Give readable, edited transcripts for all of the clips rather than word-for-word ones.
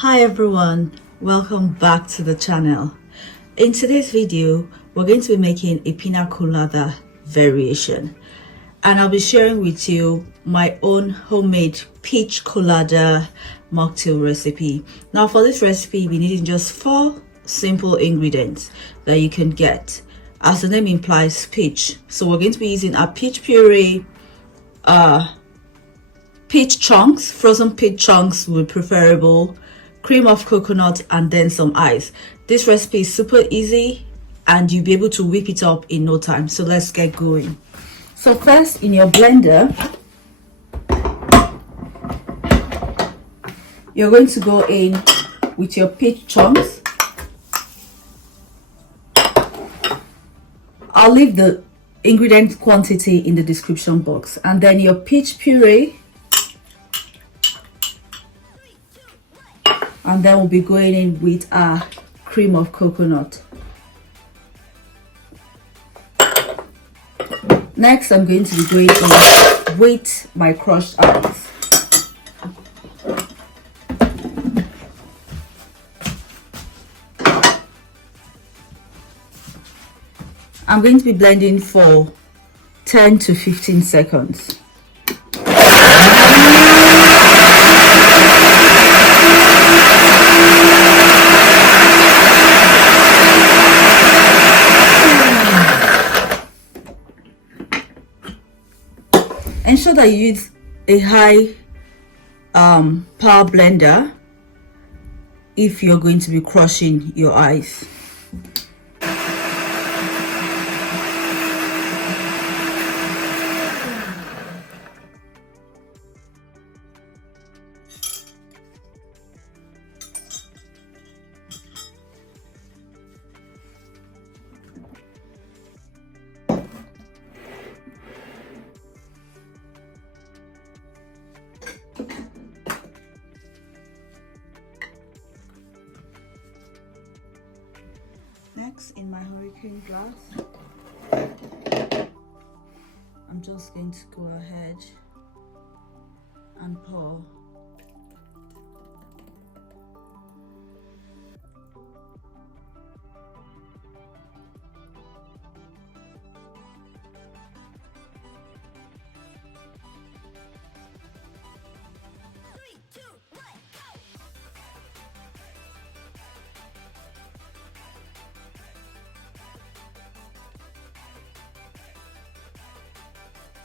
Hi everyone, welcome back to the channel. In today's video we're going to be making a Piña Colada variation, and I'll be sharing with you my own homemade Peach Colada mocktail recipe. Now for this recipe we need just 4 simple ingredients that you can get. As the name implies, peach, so we're going to be using a peach puree, peach chunks, frozen peach chunks would be preferable, cream of coconut, and then some ice. This recipe is super easy and you'll be able to whip it up in no time. So let's get going. So first, in your blender, you're going to go in with your peach chunks. I'll leave the ingredient quantity in the description box. And then your peach puree, and then we'll be going in with our cream of coconut. Next, I'm going to be going in with my crushed ice. I'm going to be blending for 10 to 15 seconds. Ensure that you use a high power blender if you're going to be crushing your ice. Next, in my hurricane glass, I'm just going to go ahead and pour.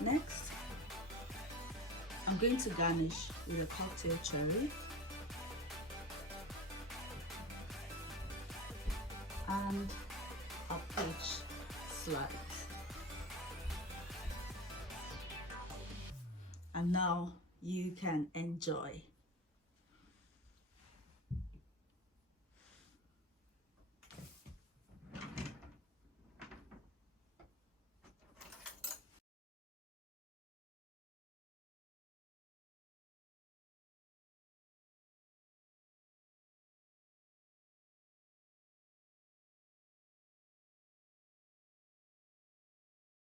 Next, I'm going to garnish with a cocktail cherry and a peach slice. And now you can enjoy.